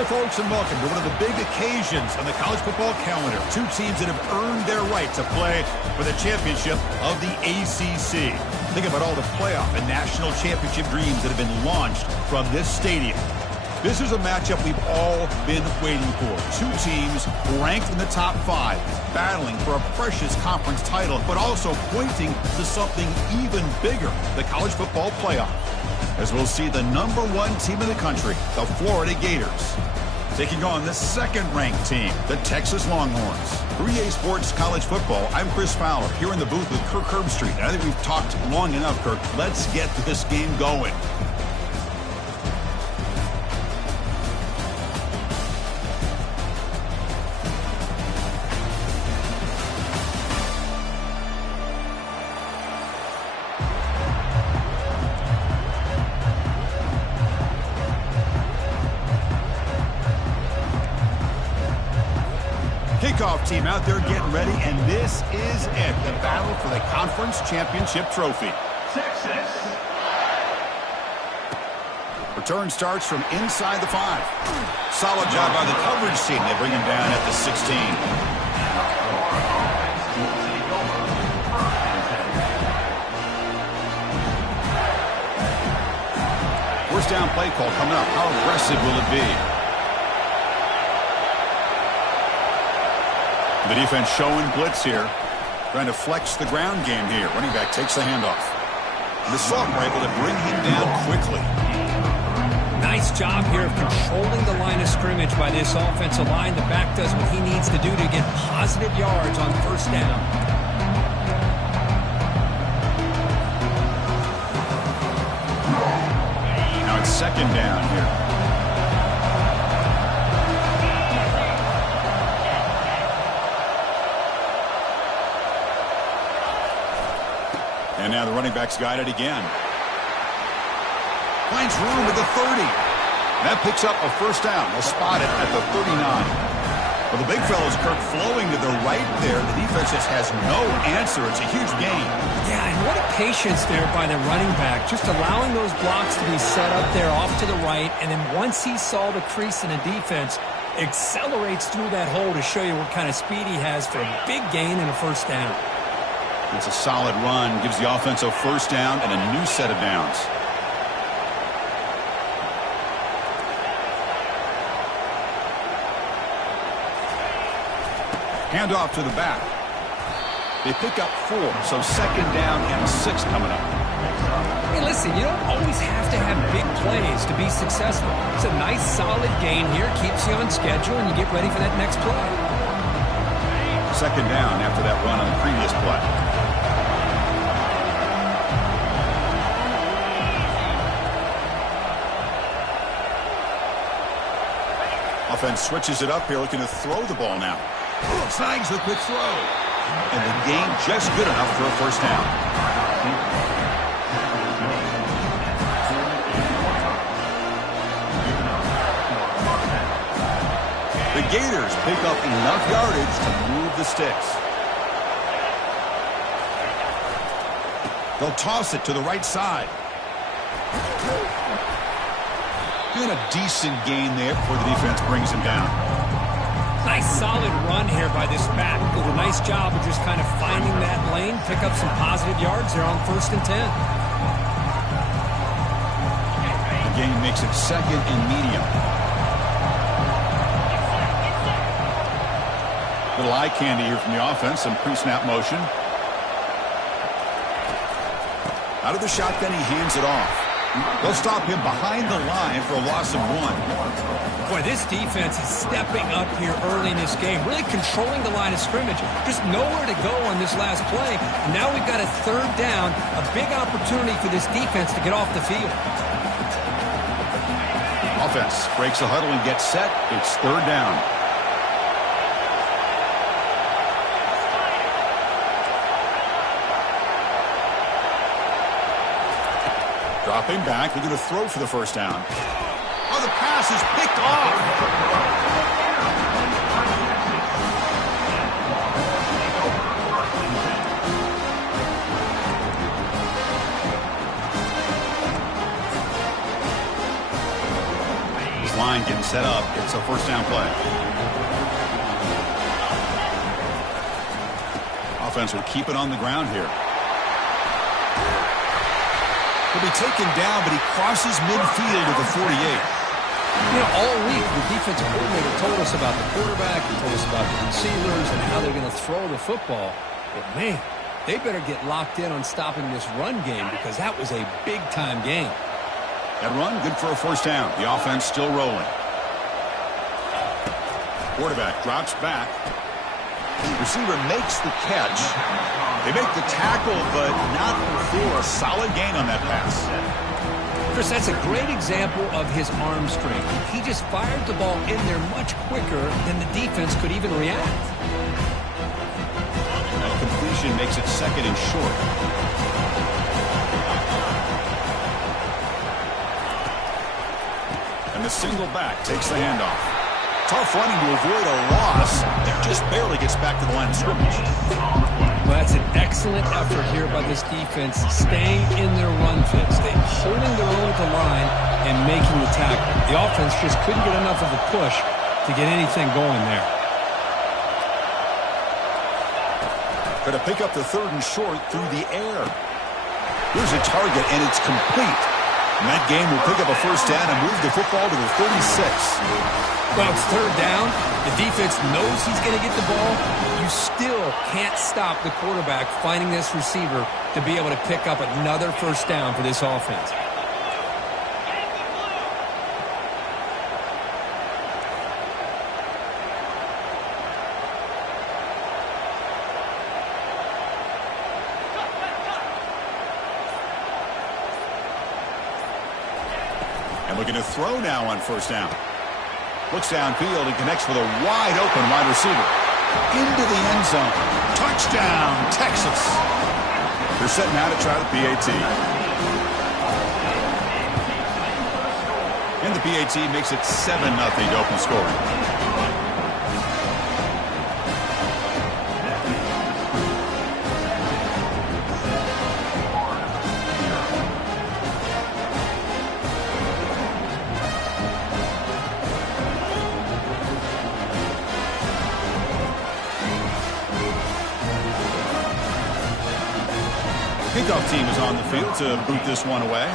Hi, folks, and welcome to one of the big occasions on the college football calendar. Two teams that have earned their right to play for the championship of the ACC. Think about all the playoff and national championship dreams that have been launched from this stadium. This is a matchup we've all been waiting for. Two teams ranked in the top 5, battling for a precious conference title, but also pointing to something even bigger, the college football playoff. As we'll see the #1 team in the country, the Florida Gators, taking on the second-ranked team, the Texas Longhorns. For EA Sports College Football, I'm Chris Fowler, here in the booth with Kirk Herbstreit. I think we've talked long enough, Kirk. Let's get this game going. Kickoff team out there getting ready, and this is it, the battle for the conference championship trophy. Texas. Return starts from inside the 5. Solid job by the coverage team. They bring him down at the 16. First down play call coming up. How aggressive will it be? The defense showing blitz here. Trying to flex the ground game here. Running back takes the handoff. The sophomore able to bring him down quickly. Nice job here of controlling the line of scrimmage by this offensive line. The back does what he needs to do to get positive yards on first down. Now it's second down here. And now the running back's guided again. Finds room at the 30. That picks up a first down. They'll spot it at the 39. Well, the big fella's Kirk flowing to the right there. The defense just has no answer. It's a huge gain. Yeah, and what a patience there by the running back. Just allowing those blocks to be set up there off to the right. And then once he saw the crease in the defense, accelerates through that hole to show you what kind of speed he has for a big gain and a first down. It's a solid run. Gives the offense a first down and a new set of downs. Handoff to the back. They pick up 4, so second down and 6 coming up. Hey, listen, you don't always have to have big plays to be successful. It's a nice, solid gain here. Keeps you on schedule, and you get ready for that next play. Second down after that run on the previous play. Offense switches it up here, looking to throw the ball now. Snags the quick throw. And the gain just good enough for a first down. The Gators pick up enough yardage to move the sticks. They'll toss it to the right side. Doing a decent gain there before the defense brings him down. Nice solid run here by this back. Did a nice job of just kind of finding that lane, pick up some positive yards there on 1st and 10. The gain makes it second and medium. Little eye candy here from the offense, some pre-snap motion. Out of the shotgun, he hands it off. They'll stop him behind the line for a loss of 1. Boy, this defense is stepping up here early in this game, really controlling the line of scrimmage. Just nowhere to go on this last play. And now we've got a third down, a big opportunity for this defense to get off the field. Offense breaks the huddle and gets set. It's third down. Dropping back, they're going to throw for the first down. Oh, the pass is picked off. line getting set up. It's a first down play. Offense will keep it on the ground here. He'll be taken down, but he crosses midfield at the 48. You know, all week, the defensive coordinator told us about the quarterback, he told us about the receivers and how they're going to throw the football. But, man, they better get locked in on stopping this run game because that was a big-time game. That run, good for a first down. The offense still rolling. Quarterback drops back. Receiver makes the catch. They make the tackle, but not before a solid gain on that pass. Chris, that's a great example of his arm strength. He just fired the ball in there much quicker than the defense could even react. That completion makes it second and short. And the single back takes the handoff. Tough running to avoid a loss. Just barely gets back to the line of scrimmage. Well, that's an excellent effort here by this defense, staying in their run fits. They're holding their own at the line and making the tackle. The offense just couldn't get enough of a push to get anything going there. Going to pick up the third and short through the air. Here's a target, and it's complete. And that game will pick up a first down and move the football to the 36. Well, it's third down. The defense knows he's going to get the ball. You still can't stop the quarterback finding this receiver to be able to pick up another first down for this offense. And looking to throw now on first down. Looks downfield and connects with a wide-open wide receiver. Into the end zone. Touchdown, Texas. They're setting out to try the PAT. And the PAT makes it 7-0 to open scoring. Kickoff team is on the field to boot this one away.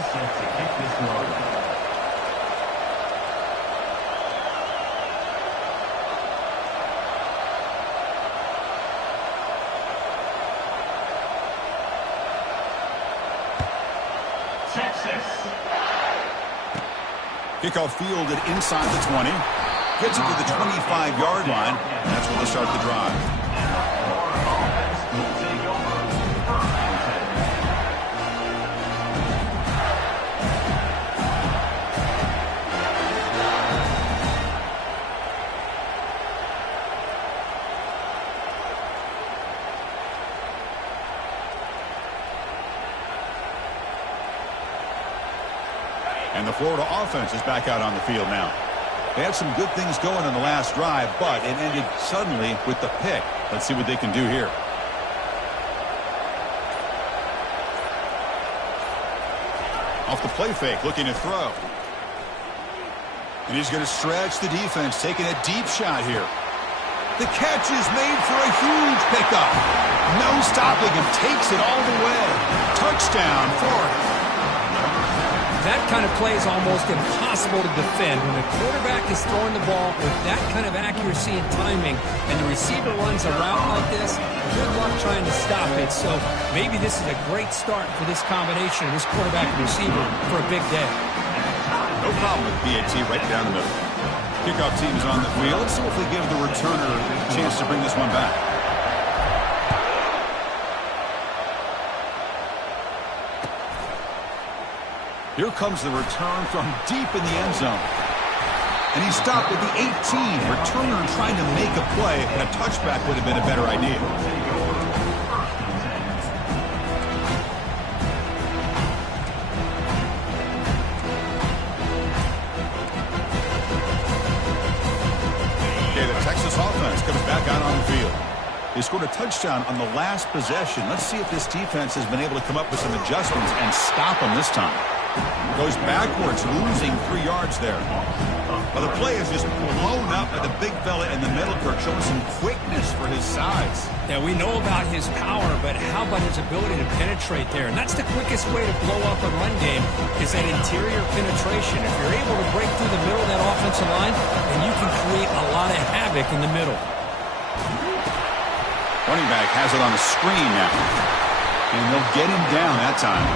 Texas. Kickoff fielded inside the 20. Gets it to the 25-yard line. And that's where they'll start the drive. And the Florida offense is back out on the field now. They had some good things going on the last drive, but it ended suddenly with the pick. Let's see what they can do here. Off the play fake, looking to throw. And he's going to stretch the defense, taking a deep shot here. The catch is made for a huge pickup. No stopping him, takes it all the way. Touchdown, Florida. That kind of play is almost impossible to defend. When the quarterback is throwing the ball with that kind of accuracy and timing, and the receiver runs a route like this, good luck trying to stop it. So maybe this is a great start for this combination, this quarterback and receiver, for a big day. No problem with PAT right down the middle. Kickoff team is on the field. Let's see if we give the returner a chance to bring this one back. Here comes the return from deep in the end zone. And he stopped at the 18. Returner trying to make a play, and a touchback would have been a better idea. Okay, the Texas offense comes back out on the field. They scored a touchdown on the last possession. Let's see if this defense has been able to come up with some adjustments and stop them this time. Goes backwards, losing 3 yards there. Well, the play is just blown up by the big fella in the middle, Kirk, showing some quickness for his size. Yeah, we know about his power, but how about his ability to penetrate there? And that's the quickest way to blow up a run game is that interior penetration. If you're able to break through the middle of that offensive line, then you can create a lot of havoc in the middle. Running back has it on the screen now. And they'll get him down that time.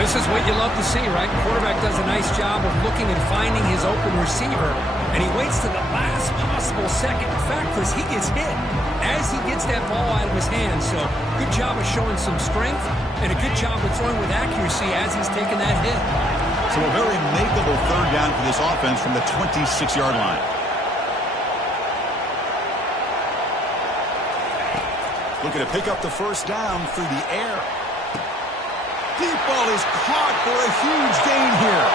This is what you love to see, right? Quarterback does a nice job of looking and finding his open receiver, and he waits to the last possible second. In fact, Chris, he gets hit as he gets that ball out of his hands. So good job of showing some strength and a good job of throwing with accuracy as he's taking that hit. So a very makeable third down for this offense from the 26-yard line. Looking to pick up the first down through the air. Deep ball is caught for a huge gain here.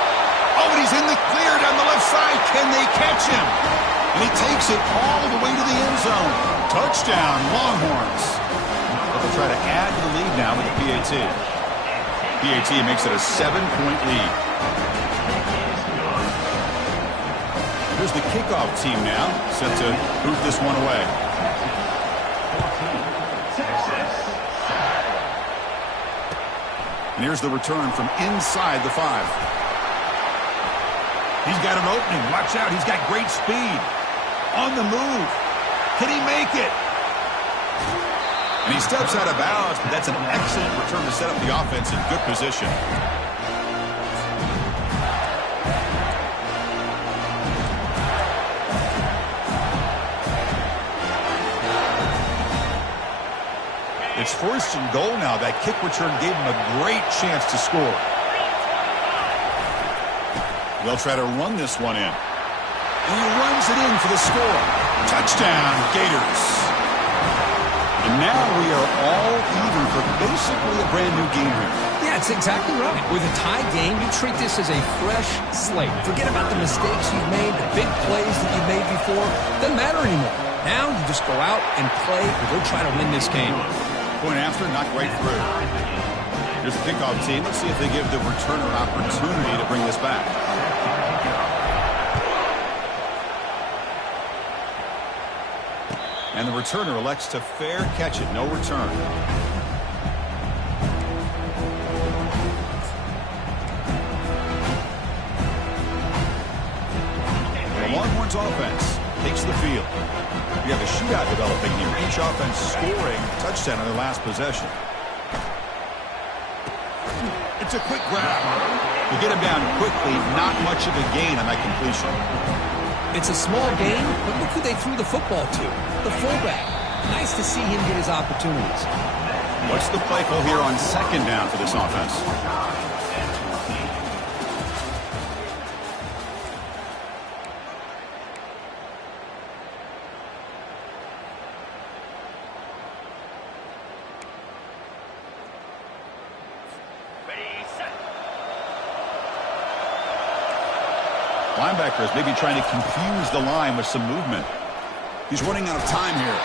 Oh, and he's in the clear down the left side. Can they catch him? And he takes it all the way to the end zone. Touchdown, Longhorns. They'll try to add to the lead now with the PAT. PAT makes it a 7-point lead. Here's the kickoff team now, set to boot this one away. And here's the return from inside the 5. He's got an opening. Watch out. He's got great speed. On the move. Can he make it? And he steps out of bounds, but that's an excellent return to set up the offense in good position. It's first and goal now. That kick return gave him a great chance to score. They'll try to run this one in. And he runs it in for the score. Touchdown, Gators. And now we are all even for basically a brand new game here. Yeah, it's exactly right. With a tie game, you treat this as a fresh slate. Forget about the mistakes you've made, the big plays that you've made before. Doesn't matter anymore. Now you just go out and play and go try to win this game. Point after, knocked right through. Here's the kickoff team. Let's see if they give the returner an opportunity to bring this back. And the returner elects to fair catch it. No return. The Longhorns offense takes the field. We have a shootout developing here. Each offense scoring a touchdown on their last possession. It's a quick grab. To get him down quickly, not much of a gain on that completion. It's a small gain, but look who they threw the football to. The fullback. Nice to see him get his opportunities. What's the play call here on second down for this offense? Linebackers maybe trying to confuse the line with some movement. He's running out of time here.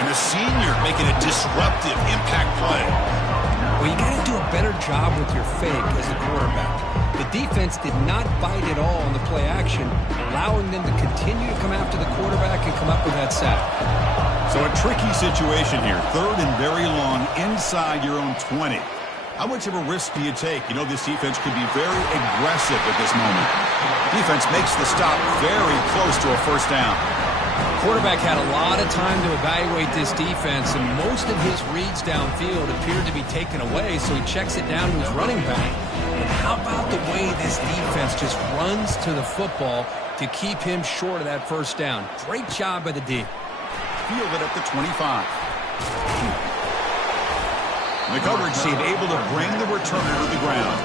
And the senior making a disruptive impact play. Well, you got to do a better job with your fake as the quarterback. The defense did not bite at all on the play action, allowing them to continue to come after the quarterback and come up with that sack. So a tricky situation here. Third and very long inside your own 20. How much of a risk do you take? You know this defense could be very aggressive at this moment. Defense makes the stop very close to a first down. Quarterback had a lot of time to evaluate this defense, and most of his reads downfield appeared to be taken away, so he checks it down to his running back. And how about the way this defense just runs to the football to keep him short of that first down? Great job by the D. Fielded at the 25. The coverage team able to bring the returner to the ground.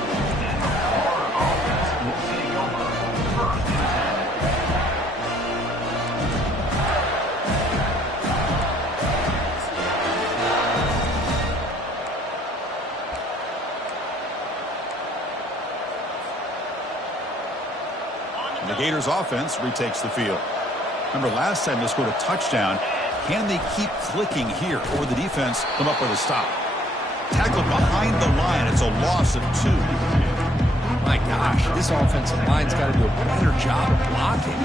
And the Gators offense retakes the field. Remember last time they scored a touchdown. Can they keep clicking here, or will the defense come up with a stop? Tackled behind the line. It's a loss of 2. My gosh, this offensive line's got to do a better job of blocking.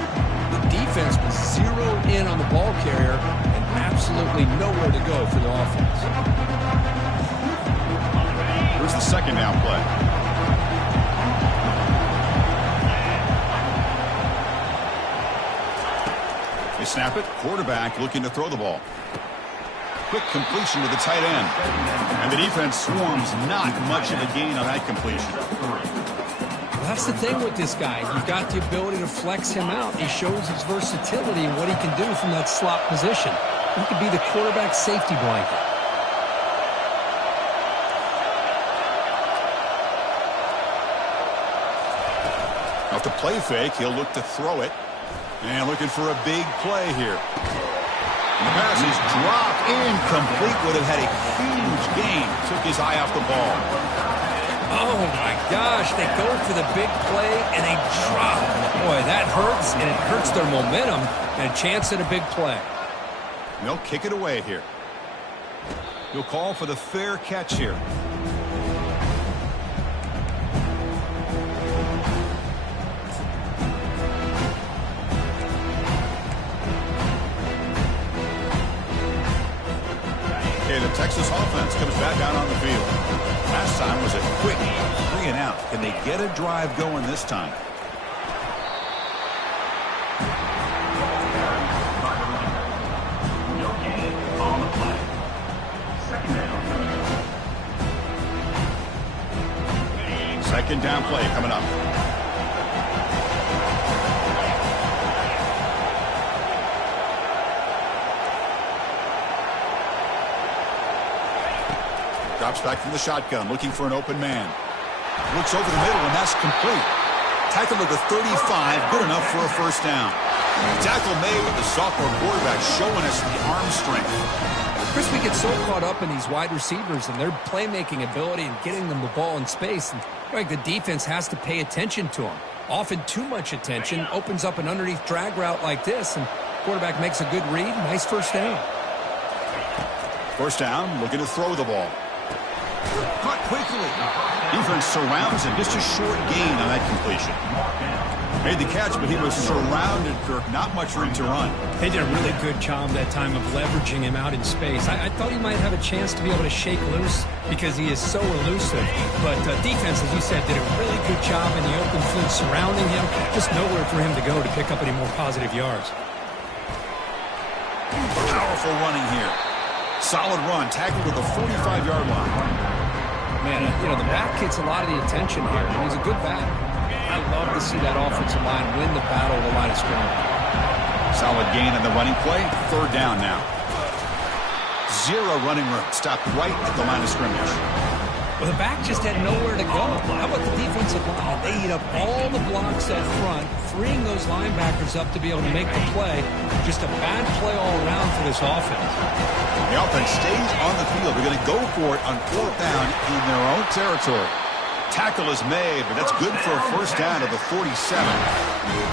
The defense was zeroed in on the ball carrier and absolutely nowhere to go for the offense. Here's the second down play. They snap it. Quarterback looking to throw the ball. Quick completion to the tight end. And the defense swarms. Not much of a gain on that completion. Well, that's the thing with this guy. You've got the ability to flex him out. He shows his versatility and what he can do from that slot position. He could be the quarterback safety blanket. Off the play fake, he'll look to throw it. And looking for a big play here. And the pass is dropped incomplete. Would have had a huge gain. Took his eye off the ball. Oh, my gosh. They go for the big play, and they drop. Boy, that hurts, and it hurts their momentum and a chance at a big play. They'll kick it away here. He'll call for the fair catch here. The Texas offense comes back out on the field. Last time was a quick 3-and-out. Can they get a drive going this time? Second down play coming up. Drops back from the shotgun, looking for an open man. Looks over the middle, and that's complete. Tackle to the 35, good enough for a first down. The tackle made with the sophomore quarterback showing us the arm strength. Chris, we get so caught up in these wide receivers and their playmaking ability and getting them the ball in space. And like the defense has to pay attention to them. Often too much attention opens up an underneath drag route like this, and quarterback makes a good read. Nice first down. First down, looking to throw the ball. Caught quickly. Defense surrounds him. Just a short gain on that completion. Made the catch, but he was surrounded, Kirk. Not much room to run. They did a really good job that time of leveraging him out in space. I thought he might have a chance to be able to shake loose because he is so elusive. But defense, as you said, did a really good job in the open field surrounding him. Just nowhere for him to go to pick up any more positive yards. Powerful running here. Solid run. Tackled to the 45-yard line. Man, the back gets a lot of the attention here. He's a good back. I love to see that offensive line win the battle of the line of scrimmage. Solid gain on the running play. Third down now. Zero running room. Stopped right at the line of scrimmage. Well, the back just had nowhere to go. How about the defensive line? They eat up all the blocks up front, freeing those linebackers up to be able to make the play. Just a bad play all around for this offense. The offense stays on the field. They're going to go for it on fourth down in their own territory. Tackle is made, but that's good for a first down at the 47.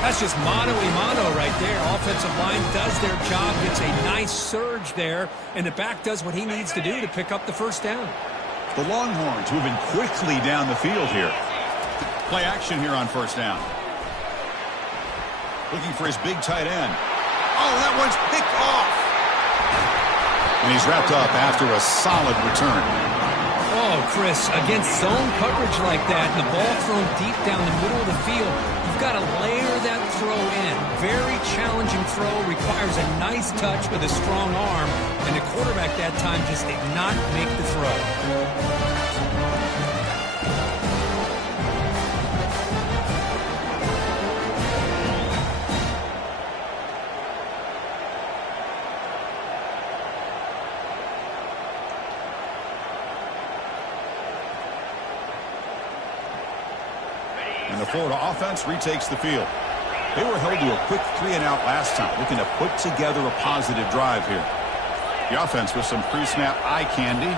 That's just mano-a-mano right there. Offensive line does their job, gets a nice surge there, and the back does what he needs to do to pick up the first down. The Longhorns moving quickly down the field here. Play action here on first down. Looking for his big tight end. Oh, that one's picked off. And he's wrapped up after a solid return. Oh, Chris, against zone coverage like that, and the ball thrown deep down the middle of the field, you've got to layer that throw in. Very challenging throw, requires a nice touch with a strong arm, and the quarterback that time just did not make the throw. And the Florida offense retakes the field. They were held to a quick 3-and-out last time, looking to put together a positive drive here. The offense with some pre-snap eye candy.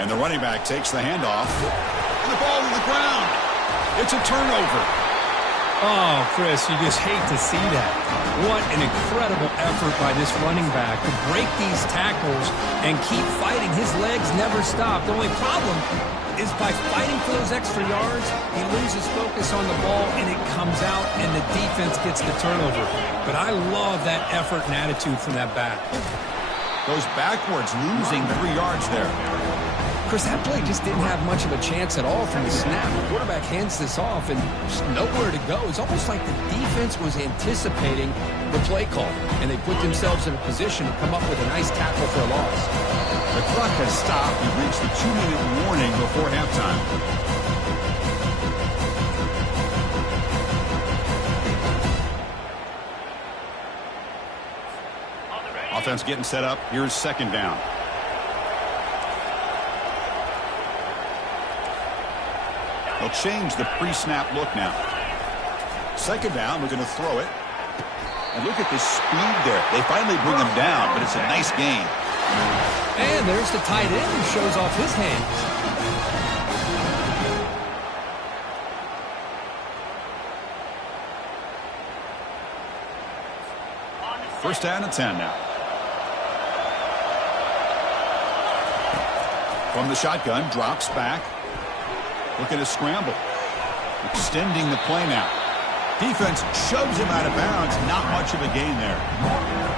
And the running back takes the handoff. And the ball to the ground. It's a turnover. Oh, Chris, you just hate to see that. What an incredible effort by this running back to break these tackles and keep fighting. His legs never stop. The only problem is by fighting for those extra yards, he loses focus on the ball, and it comes out, and the defense gets the turnover. But I love that effort and attitude from that back. Goes backwards, losing 3 yards there. Chris, that play just didn't have much of a chance at all from the snap. The quarterback hands this off and just nowhere to go. It's almost like the defense was anticipating the play call, and they put themselves in a position to come up with a nice tackle for a loss. The clock has stopped. We've reached the 2-minute warning before halftime. Offense getting set up. Here's second down. They'll change the pre-snap look now. Second down, we're going to throw it. And look at the speed there. They finally bring him down, but it's a nice gain. And there's the tight end who shows off his hands. First down and 10 now. From the shotgun, drops back. Looking to scramble. Extending the play now. Defense shoves him out of bounds. Not much of a gain there.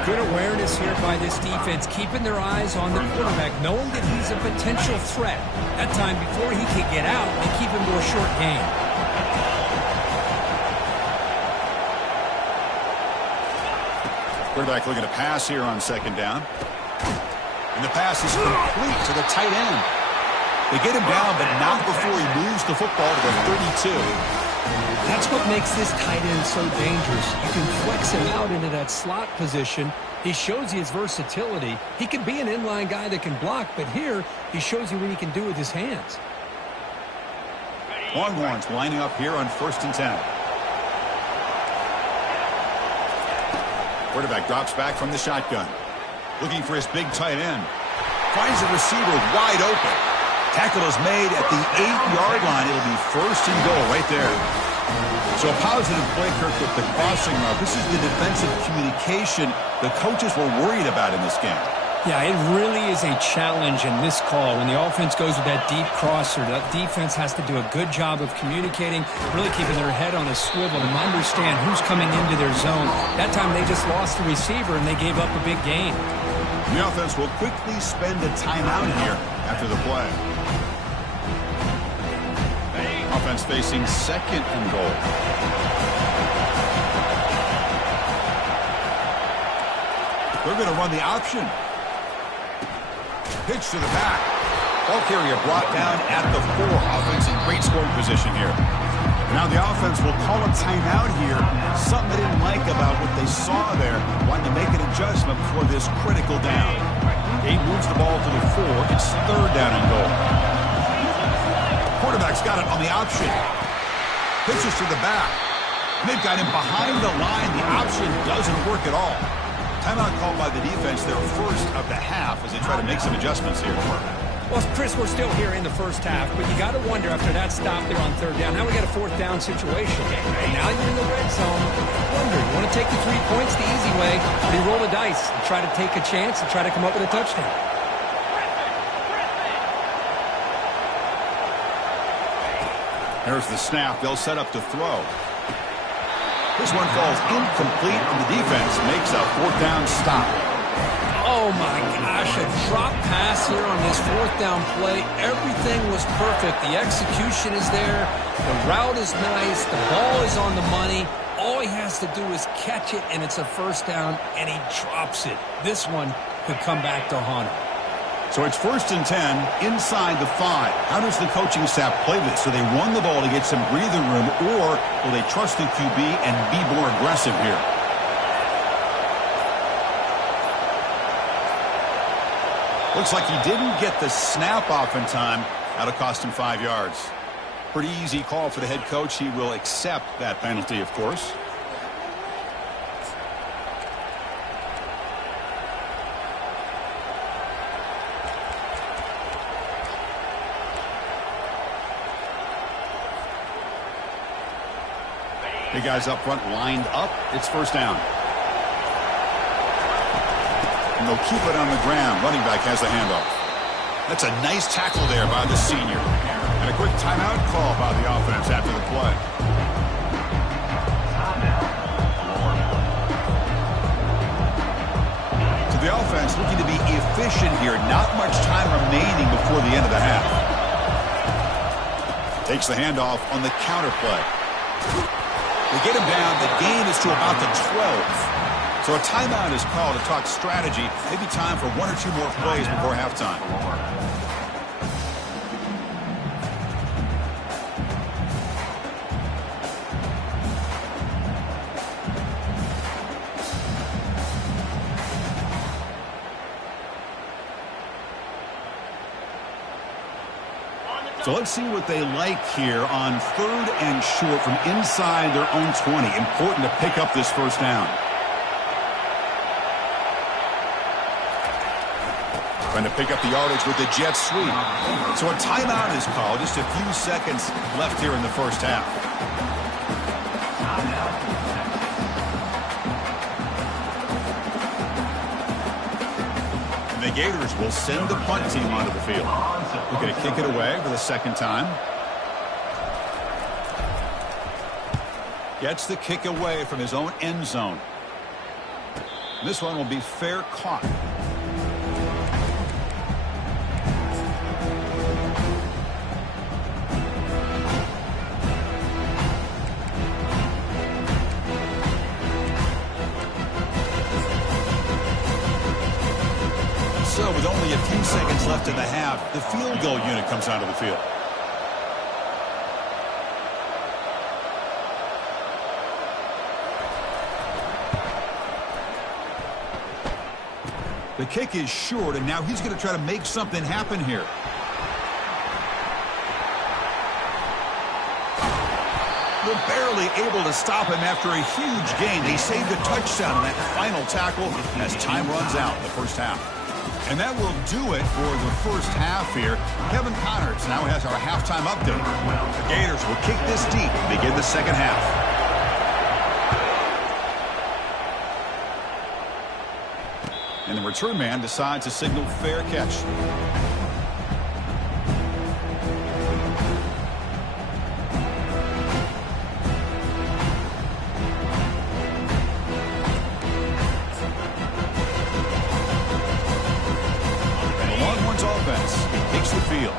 Good awareness here by this defense, keeping their eyes on the quarterback, knowing that he's a potential threat. That time before he could get out, they keep him to a short gain. Quarterback looking to pass here on second down. And the pass is complete to the tight end. They get him down, but not before he moves the football to the 32. That's what makes this tight end so dangerous. You can flex him out into that slot position. He shows you his versatility. He can be an inline guy that can block, but here he shows you what he can do with his hands. Longhorns lining up here on 1st and 10. Quarterback drops back from the shotgun. Looking for his big tight end. Finds the receiver wide open. Tackle is made at the 8-yard line. It'll be 1st and goal right there. So a positive play, Kirk, with the crossing route. This is the defensive communication the coaches were worried about in this game. Yeah, it really is a challenge in this call. When the offense goes with that deep crosser, the defense has to do a good job of communicating, really keeping their head on a swivel and understand who's coming into their zone. That time they just lost the receiver and they gave up a big gain. The offense will quickly spend a timeout here after the play. Offense facing 2nd and goal. They're going to run the option. Pitch to the back. Ball carrier brought down at the 4. Offense in great scoring position here. Now the offense will call a timeout here. Something they didn't like about what they saw there. Wanted to make an adjustment before this critical down. He moves the ball to the 4. It's 3rd down and goal. Quarterback's got it on the option. Pitches to the back. They've got him behind the line. The option doesn't work at all. Timeout called by the defense, their first of the half, as they try to make some adjustments here. Well, Chris, we're still here in the first half, but you got to wonder after that stop there on 3rd down. Now we got a 4th down situation. And now you're in the red zone. Wonder, you want to take the 3 points the easy way, or do you roll the dice and try to take a chance and try to come up with a touchdown? There's the snap. They'll set up to throw. This one falls incomplete, and the defense makes a 4th down stop. Oh, my gosh, a drop pass here on this 4th down play. Everything was perfect. The execution is there. The route is nice. The ball is on the money. All he has to do is catch it, and it's a 1st down, and he drops it. This one could come back to haunt him. So it's 1st and 10 inside the 5. How does the coaching staff play this? So they run the ball to get some breathing room, or will they trust the QB and be more aggressive here? Looks like he didn't get the snap off in time. That'll cost him 5 yards. Pretty easy call for the head coach. He will accept that penalty, of course. The guys up front lined up. It's first down. And they'll keep it on the ground. Running back has the handoff. That's a nice tackle there by the senior. And a quick timeout call by the offense after the play. So the offense looking to be efficient here. Not much time remaining before the end of the half. Takes the handoff on the counter play. They get him down. The gain is to about the 12. So a timeout is called to talk strategy. Maybe time for one or two more plays before halftime. So let's see what they like here on 3rd and short from inside their own 20. Important to pick up this first down. Trying to pick up the yardage with the jet sweep. So a timeout is called. Just a few seconds left here in the first half. And the Gators will send the punt team onto the field. Looking to kick it away for the second time. Gets the kick away from his own end zone. This one will be fair caught. So with only a few seconds left in the half, the field goal unit comes onto the field. The kick is short, and now he's going to try to make something happen here. They're barely able to stop him after a huge gain. They saved a touchdown in that final tackle as time runs out in the first half. And that will do it for the first half here. Kevin Connors now has our halftime update. The Gators will kick this deep to begin the second half. And the return man decides to signal fair catch. Takes the field.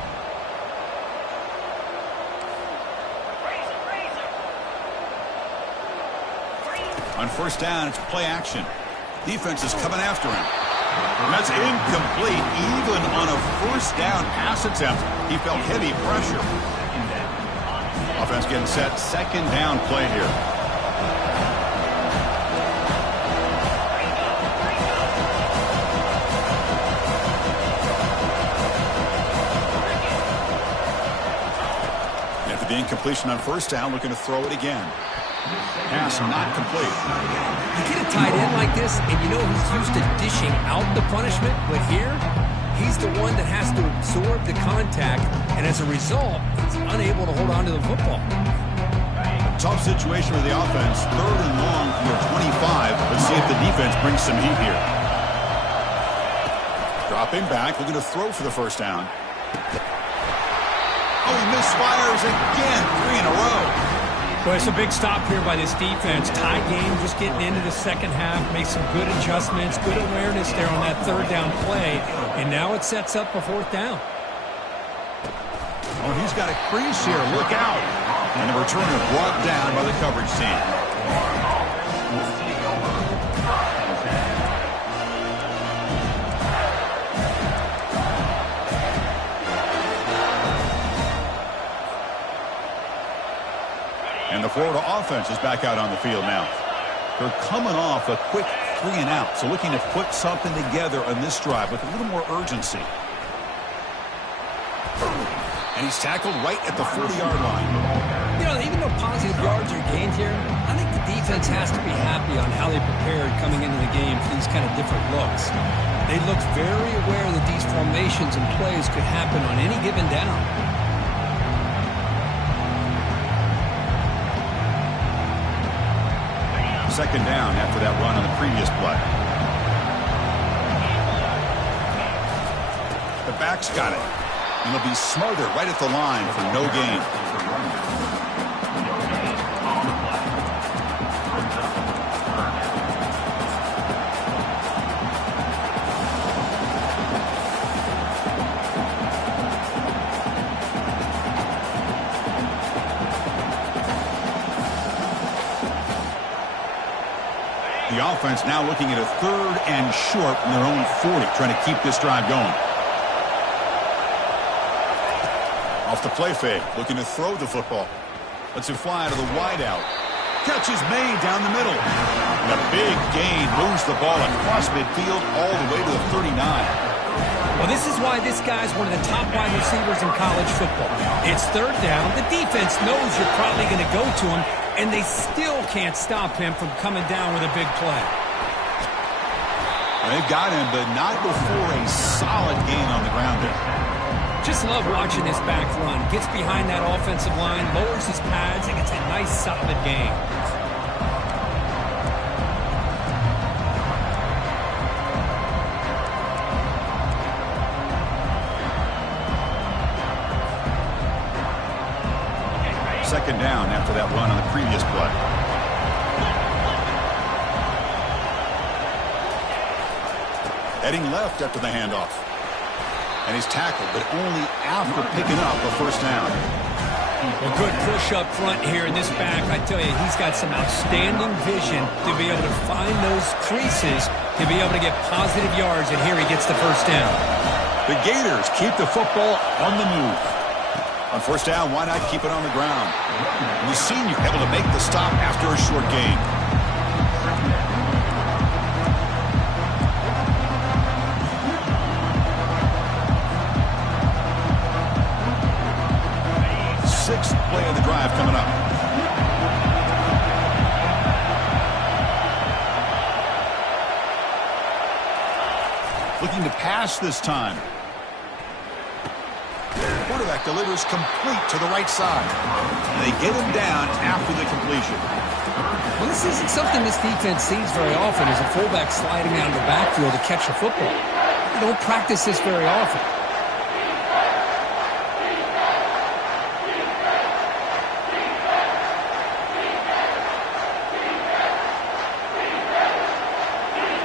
On first down, it's play action. Defense is coming after him. And that's incomplete. Even on a first down pass attempt, he felt heavy pressure. Offense getting set. Second down play here. The incompletion on first down, looking to throw it again. Pass not complete. You get a tight end like this, and you know he's used to dishing out the punishment, but here, he's the one that has to absorb the contact, and as a result, he's unable to hold on to the football. A tough situation with the offense. 3rd and long from their 25. Let's see if the defense brings some heat here. Dropping back, looking to throw for the first down. Oh, he misfires again. 3 in a row. Well, it's a big stop here by this defense. Tie game, just getting into the second half. Make some good adjustments, good awareness there on that third down play. And now it sets up a fourth down. Oh, he's got a crease here. Look out. And the returner brought down by the coverage team. And the Florida offense is back out on the field now. They're coming off a quick 3 and out, so looking to put something together on this drive with a little more urgency. And he's tackled right at the 40-yard line. You know, even though positive yards are gained here, I think the defense has to be happy on how they prepared coming into the game for these kind of different looks. They looked very aware that these formations and plays could happen on any given down. Second down after that run on the previous play. The back's got it. And he'll be smothered right at the line for no gain. The offense now looking at a 3rd and short from their own 40, trying to keep this drive going. Off the play fake, looking to throw the football. Lets it fly to the wideout. Catch is made down the middle. And a big gain moves the ball across midfield all the way to the 39. Well, this is why this guy's one of the top wide receivers in college football. It's 3rd down. The defense knows you're probably going to go to him, and they still can't stop him from coming down with a big play. They've got him, but not before a solid gain on the ground there. Just love watching this back run. Gets behind that offensive line, lowers his pads, and gets a nice solid gain. Second down after that run on the previous play. Heading left after the handoff. And he's tackled, but only after picking up a first down. Well, good push up front here in this back. I tell you, he's got some outstanding vision to be able to find those creases, to be able to get positive yards, and here he gets the first down. The Gators keep the football on the move. On first down, why not keep it on the ground? And the senior able to make the stop after a short gain. Sixth play of the drive coming up. Looking to pass this time. Quarterback delivers complete to the right side. And they get him down after the completion. Well, this isn't something this defense sees very often, is a fullback sliding out of the backfield to catch a football. They don't practice this very often.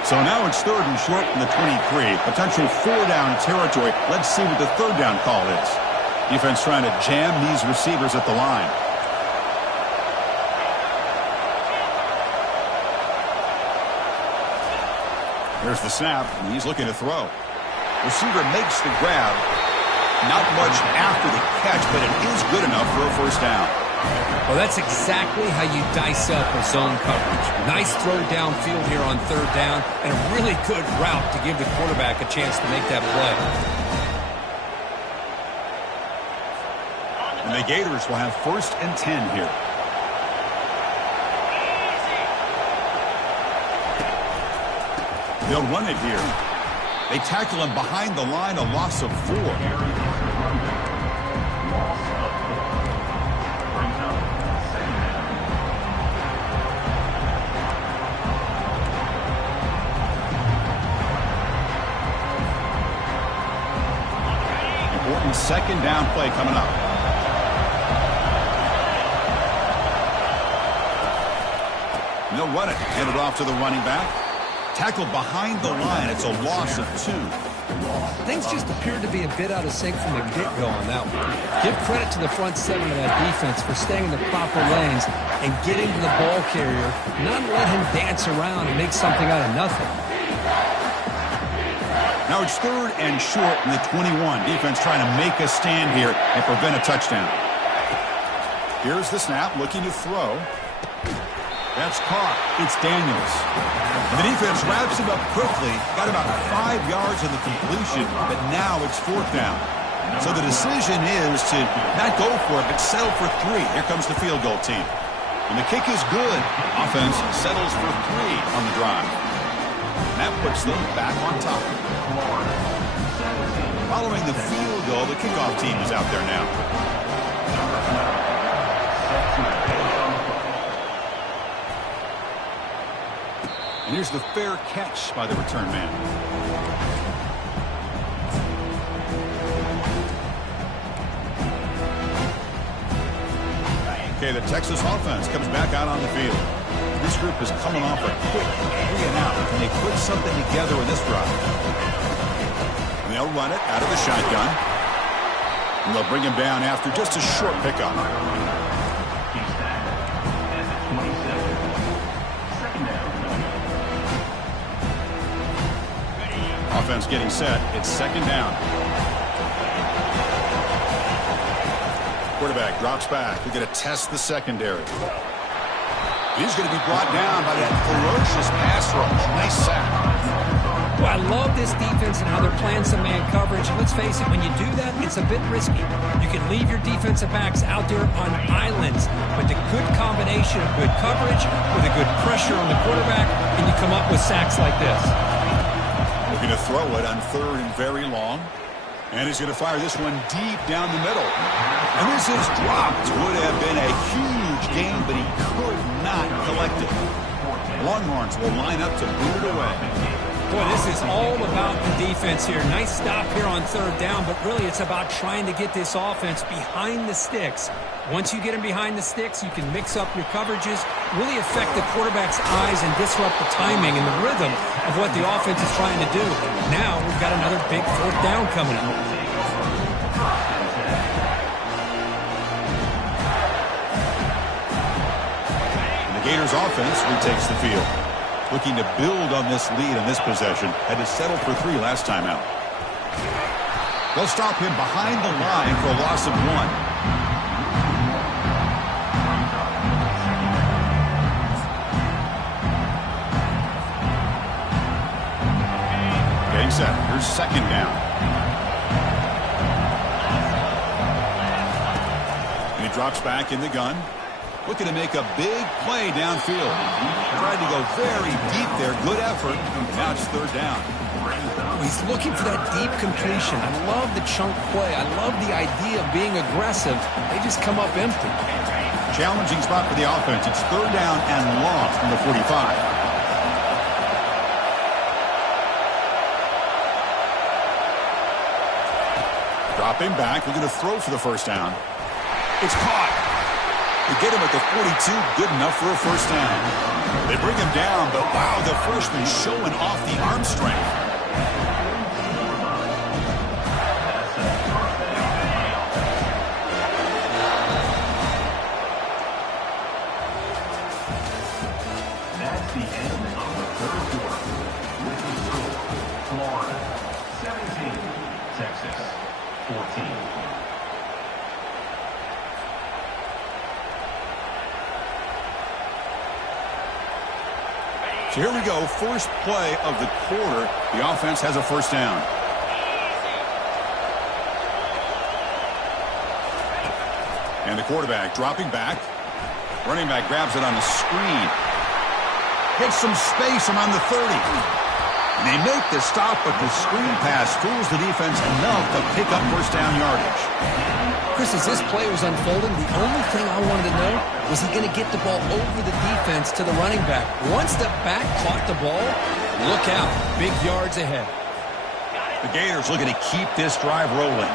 So now it's 3rd and short from the 23. Potential 4-down territory. Let's see what the 3rd down call is. Defense trying to jam these receivers at the line. Here's the snap, and he's looking to throw. Receiver makes the grab. Not much after the catch, but it is good enough for a first down. Well, that's exactly how you dice up a zone coverage. Nice throw downfield here on 3rd down, and a really good route to give the quarterback a chance to make that play. And the Gators will have 1st and 10 here. They'll run it here. They tackle him behind the line, a loss of 4. Important 2nd down play coming up. And they'll run it. Hand it off to the running back. Tackled behind the line. It's a loss of 2. Things just appeared to be a bit out of sync from the get-go on that one. Give credit to the front 7 of that defense for staying in the proper lanes and getting to the ball carrier, not let him dance around and make something out of nothing. Now it's 3rd and short in the 21. Defense trying to make a stand here and prevent a touchdown. Here's the snap, looking to throw. That's caught. It's Daniels. And the defense wraps him up quickly. Got about 5 yards on the completion, but now it's 4th down. So the decision is to not go for it, but settle for 3. Here comes the field goal team. And the kick is good. Offense settles for 3 on the drive. And that puts them back on top. Following the field goal, the kickoff team is out there now. And here's the fair catch by the return man. Okay, the Texas offense comes back out on the field. This group is coming off a quick 3-and-out. Can they put something together in this drive? And they'll run it out of the shotgun. And they'll bring him down after just a short pickup. Offense getting set. It's 2nd down. Quarterback drops back. We're going to test the secondary. He's going to be brought down by that ferocious pass rush. Nice sack. Well, I love this defense and how they're playing some man coverage. Let's face it, when you do that, it's a bit risky. You can leave your defensive backs out there on islands, but the good combination of good coverage with a good pressure on the quarterback, and you come up with sacks like this. Looking to throw it on 3rd and very long. And he's going to fire this one deep down the middle. And this is dropped. Would have been a huge gain, but he could not collect it. Longhorns will line up to boot it away. Boy, this is all about the defense here. Nice stop here on 3rd down, but really it's about trying to get this offense behind the sticks. Once you get them behind the sticks, you can mix up your coverages, really affect the quarterback's eyes and disrupt the timing and the rhythm of what the offense is trying to do. Now we've got another big 4th down coming up. The Gators offense retakes the field. Looking to build on this lead in this possession. Had to settle for 3 last time out. They'll stop him behind the line for a loss of 1. Getting set. Here's 2nd down. And he drops back in the gun. Looking to make a big play downfield. Tried to go very deep there. Good effort. Now it's 3rd down. He's looking for that deep completion. I love the chunk play. I love the idea of being aggressive. They just come up empty. Challenging spot for the offense. It's 3rd down and long from the 45. Dropping back. We're going to throw for the 1st down. It's caught. They get him at the 42, good enough for a 1st down. They bring him down, but wow, the freshman showing off the arm strength. That's the end of the 3rd quarter. With the score, Florida 17, Texas 14. So here we go, first play of the quarter. The offense has a 1st down. And the quarterback dropping back. Running back grabs it on the screen. Gets some space around the 30. And they make the stop, but the screen pass fools the defense enough to pick up 1st down yardage. Chris, as this play was unfolding, the only thing I wanted to know was he going to get the ball over the defense to the running back. Once the back caught the ball, look out. Big yards ahead. The Gators looking to keep this drive rolling.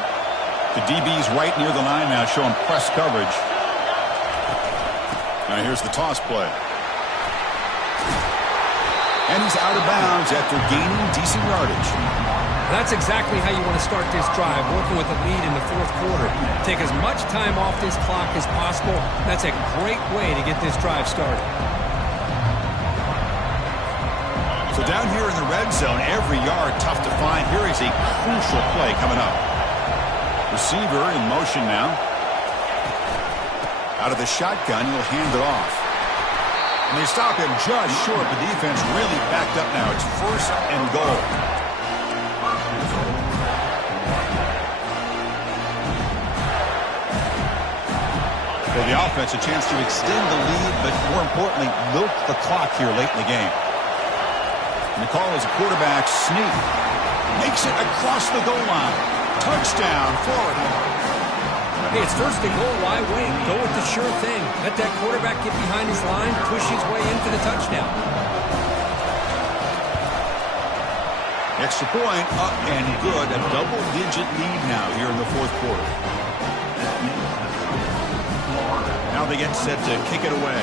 The DB's right near the line now, showing press coverage. Now here's the toss play. And he's out of bounds after gaining decent yardage. That's exactly how you want to start this drive, working with the lead in the 4th quarter. Take as much time off this clock as possible. That's a great way to get this drive started. So down here in the red zone, every yard tough to find. Here is a crucial play coming up. Receiver in motion now. Out of the shotgun, he'll hand it off. And they stop him just short. The defense really backed up now. It's 1st and goal. For the offense, a chance to extend the lead, but more importantly, milk the clock here late in the game. And the call is a quarterback sneak. Makes it across the goal line. Touchdown, Florida. Hey, it's 1st and goal. Why wait? Go with the sure thing. Let that quarterback get behind his line, push his way in for the touchdown. Extra point, up and good. A double-digit lead now here in the fourth quarter. Now they get set to kick it away.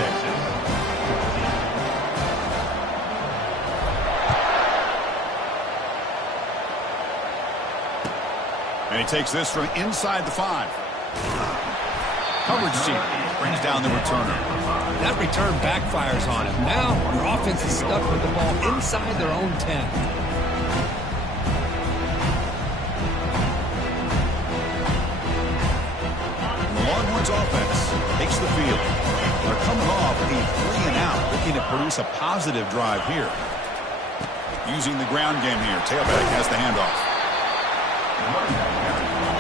And he takes this from inside the 5. Coverage team brings down the returner. That return backfires on him. Now your offense is stuck with the ball inside their own 10. The Longhorns offense takes the field. They're coming off a 3-and-out, looking to produce a positive drive here. Using the ground game here. Tailback has the handoff.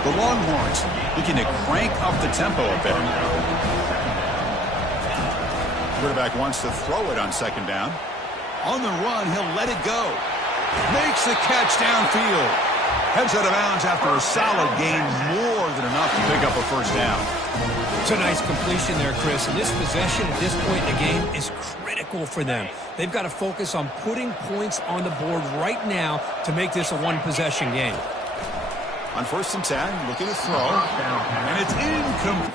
The Longhorns looking to crank up the tempo a bit. Quarterback wants to throw it on second down. On the run, he'll let it go. Makes the catch downfield. Heads out of bounds after a solid gain, more than enough to pick up a first down. It's a nice completion there, Chris. And this possession at this point in the game is critical for them. They've got to focus on putting points on the board right now to make this a one-possession game. On 1st and 10, looking to throw, and it's incomplete.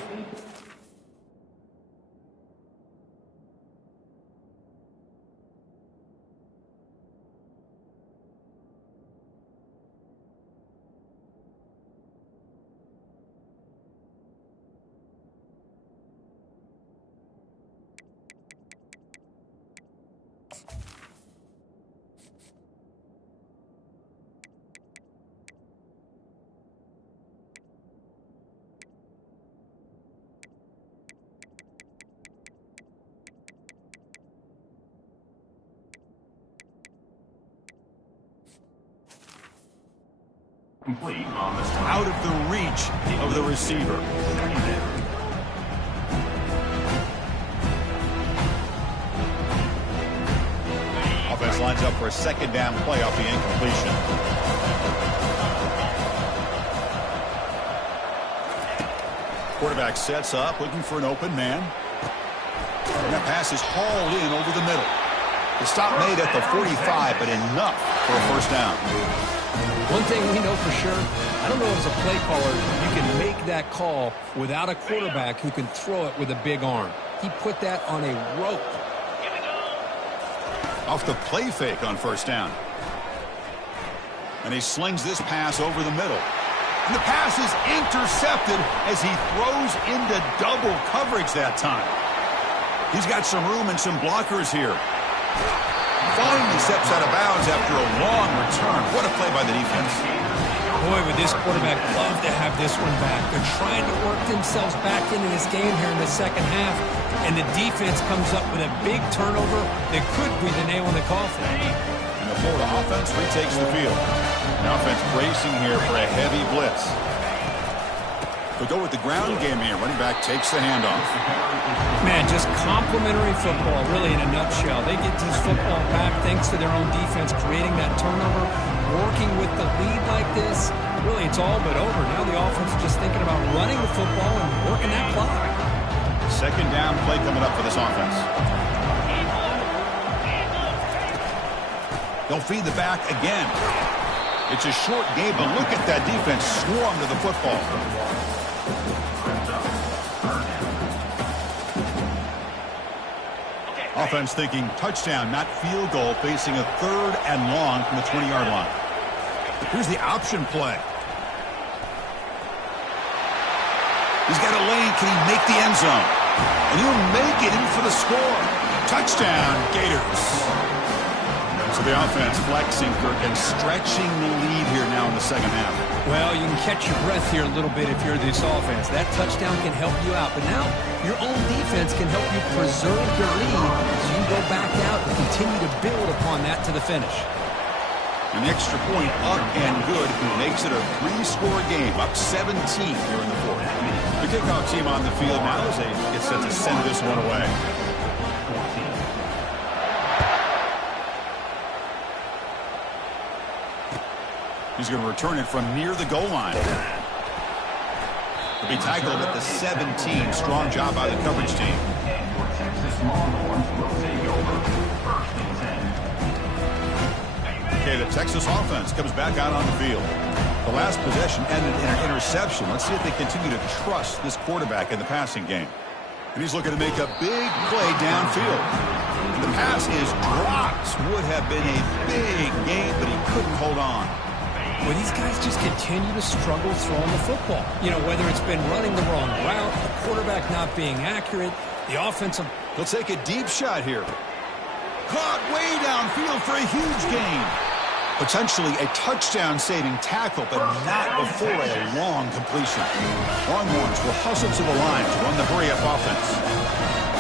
Complete on the Out of the reach of the receiver. Offense lines up for a second down play off the incompletion. Quarterback sets up, looking for an open man. And that pass is hauled in over the middle. The stop made at the 45, but enough for a first down. One thing we know for sure, I don't know as a play caller, you can make that call without a quarterback who can throw it with a big arm. He put that on a rope. Off the play fake on first down. And he slings this pass over the middle. And the pass is intercepted as he throws into double coverage that time. He's got some room and some blockers here. Finally steps out of bounds after a long return. What a play by the defense. Boy, would this quarterback love to have this one back. They're trying to work themselves back into this game here in the second half. And the defense comes up with a big turnover that could be the nail in the coffin. And the Florida offense retakes the field. The offense bracing here for a heavy blitz. They'll go with the ground game here. Running back takes the handoff. Man, just complimentary football, really, in a nutshell. They get this football back thanks to their own defense, creating that turnover, working with the lead like this. Really, it's all but over. Now the offense is just thinking about running the football and working that clock. Second down play coming up for this offense. They'll feed the back again. It's a short game, but look at that defense swarm to the football. Offense thinking touchdown, not field goal, facing a 3rd and long from the 20-yard line. Here's the option play. He's got a lane. Can he make the end zone? And he'll make it in for the score. Touchdown, Gators. So the offense flexing, Kirk, and stretching the lead here now in the second half. Well, you can catch your breath here a little bit if you're this offense. That touchdown can help you out. But now your own defense can help you preserve your lead so you can go back out and continue to build upon that to the finish. An extra point up and good makes it a 3-score game, up 17 here in the fourth. The kickoff team on the field now as they get set to send this one away. He's going to return it from near the goal line. He'll be tackled at the 17. Strong job by the coverage team. Okay, play, the Texas offense comes back out on the field. The last possession ended in an interception. Let's see if they continue to trust this quarterback in the passing game. And he's looking to make a big play downfield. And the pass is dropped. Would have been a big gain, but he couldn't hold on. Well, these guys just continue to struggle throwing the football. You know, whether it's been running the wrong route, the quarterback not being accurate, the offensive... He'll take a deep shot here. Caught way downfield for a huge gain. Potentially a touchdown-saving tackle, but not before a long completion. Longhorns will hustle to the line to run the hurry-up offense.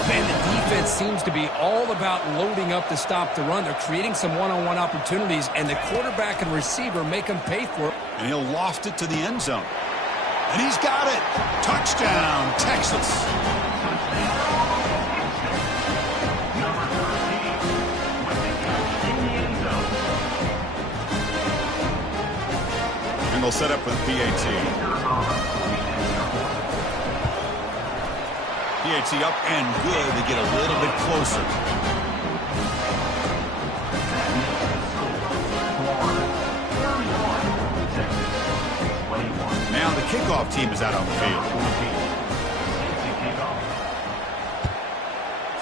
Man, the defense seems to be all about loading up to stop the run. They're creating some one-on-one opportunities, and the quarterback and receiver make them pay for it. And he'll loft it to the end zone. And he's got it. Touchdown, Texas. And they'll set up for the PAT. PAT up and good. They get a little bit closer. Now the kickoff team is out on the field.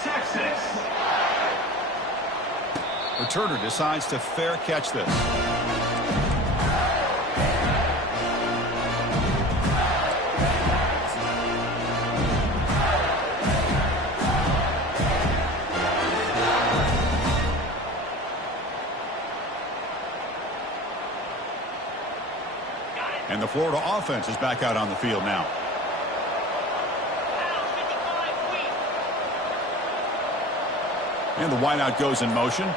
Texas. Returner decides to fair catch this. And the Florida offense is back out on the field now. And the wideout goes in motion.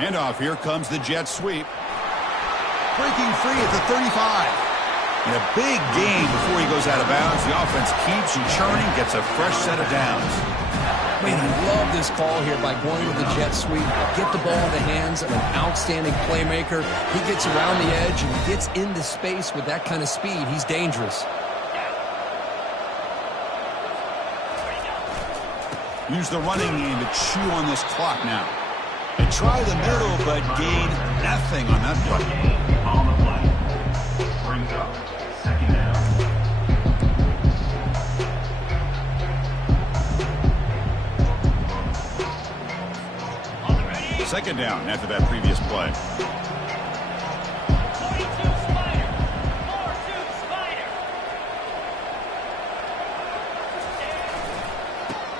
Handoff, here comes the jet sweep. Breaking free at the 35. And a big gain before he goes out of bounds. The offense keeps churning, gets a fresh set of downs. Man, I love this call here by going with the jet sweep. Get the ball in the hands of an outstanding playmaker. He gets around the edge and gets into space with that kind of speed. He's dangerous. Use the running game to chew on this clock now. They try the middle, but gain nothing on that play. On the play. Brings up second down. Second down after that previous play. 42 Spider. 4-2 Spider.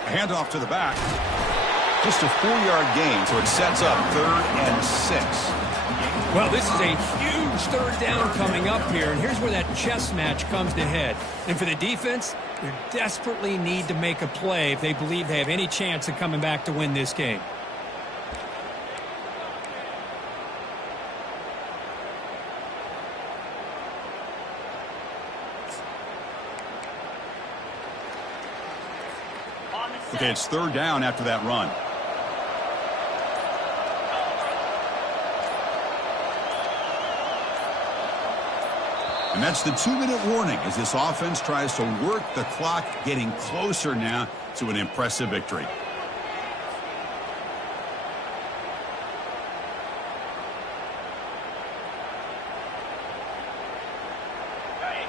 A handoff to the back. Just a 4-yard gain, so it sets up 3rd and 6. Well, this is a huge third down coming up here, and here's where that chess match comes to head. And for the defense, they desperately need to make a play if they believe they have any chance of coming back to win this game. Okay, it's 3rd down after that run. And that's the 2-minute warning as this offense tries to work the clock, getting closer now to an impressive victory.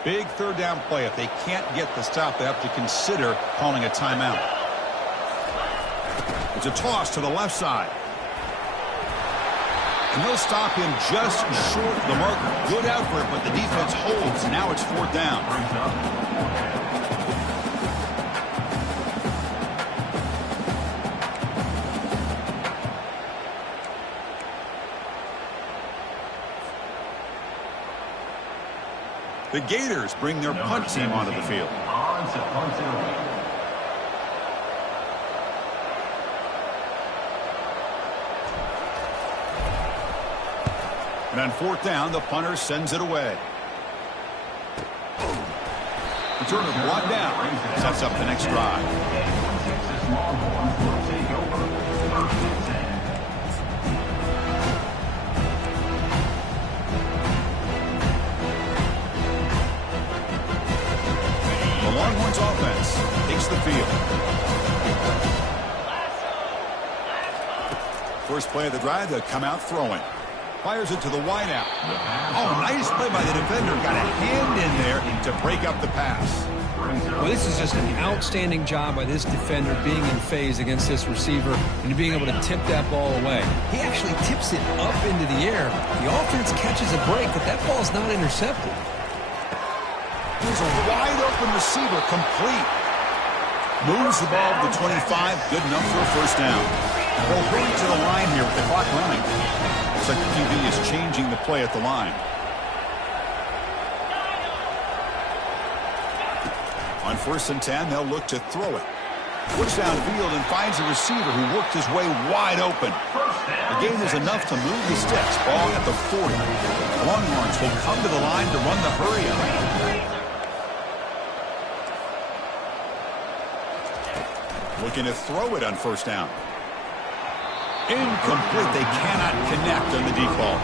Big 3rd down play. If they can't get the stop, they have to consider calling a timeout. It's a toss to the left side. And they'll stop him just short of the marker. Good effort, but the defense holds. Now it's 4th down. The Gators bring their punt team onto the field. On to punt it away. And on 4th down, the punter sends it away. Returner brought down. Sets up the next drive. Texas Longhorns will take over. 1st and 10. The Longhorns offense takes the field. First play of the drive, they'll come out throwing. Fires it to the wide out. Oh, nice play by the defender. Got a hand in there to break up the pass. Well, this is just an outstanding job by this defender being in phase against this receiver and being able to tip that ball away. He actually tips it up into the air. The offense catches a break, but that ball's not intercepted. Here's a wide-open receiver, complete. Moves the ball to the 25, good enough for a first down. They'll hurry to the line here with the clock running. Looks like the QB is changing the play at the line. On 1st and 10, they'll look to throw it. Looks downfield and finds a receiver who worked his way wide open. The gain is enough to move the sticks. Ball at the 40. The Longhorns will come to the line to run the hurry-up. Looking to throw it on 1st down. Incomplete. They cannot connect on the default.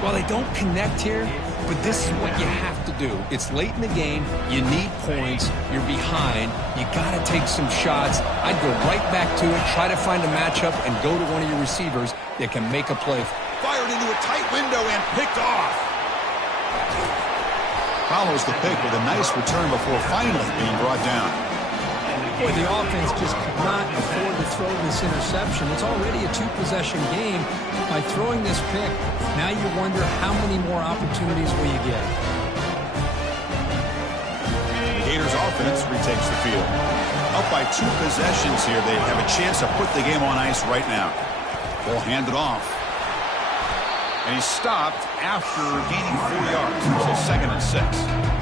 Well, they don't connect here, but this is what you have to do. It's late in the game. You need points. You're behind. You got to take some shots. I'd go right back to it, try to find a matchup, and go to one of your receivers that can make a play. Fired into a tight window and picked off. Follows the pick with a nice return before finally being brought down. Boy, the offense just could not afford to throw this interception. It's already a 2-possession game. By throwing this pick, now you wonder how many more opportunities will you get. Gators offense retakes the field. Up by 2 possessions here. They have a chance to put the game on ice right now. Ball handed off. And he's stopped after gaining 4 yards. So 2nd and 6.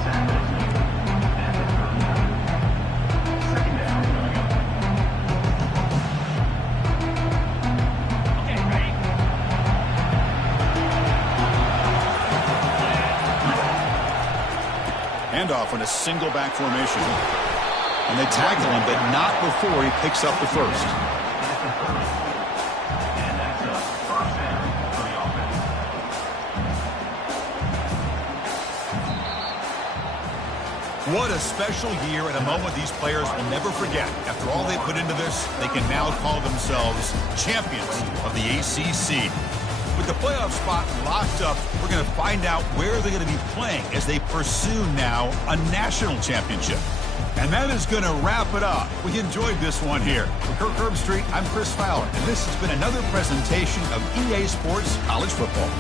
Handoff in a single back formation. And they tackle him, but not before he picks up the first. And that's a first down for the offense. What a special year and a moment these players will never forget. After all they put into this, they can now call themselves champions of the ACC. With the playoff spot locked up, we're going to find out where they're going to be playing as they pursue now a national championship. And that is going to wrap it up. We enjoyed this one here. For Kirk Herbstreit, I'm Chris Fowler, and this has been another presentation of EA Sports College Football.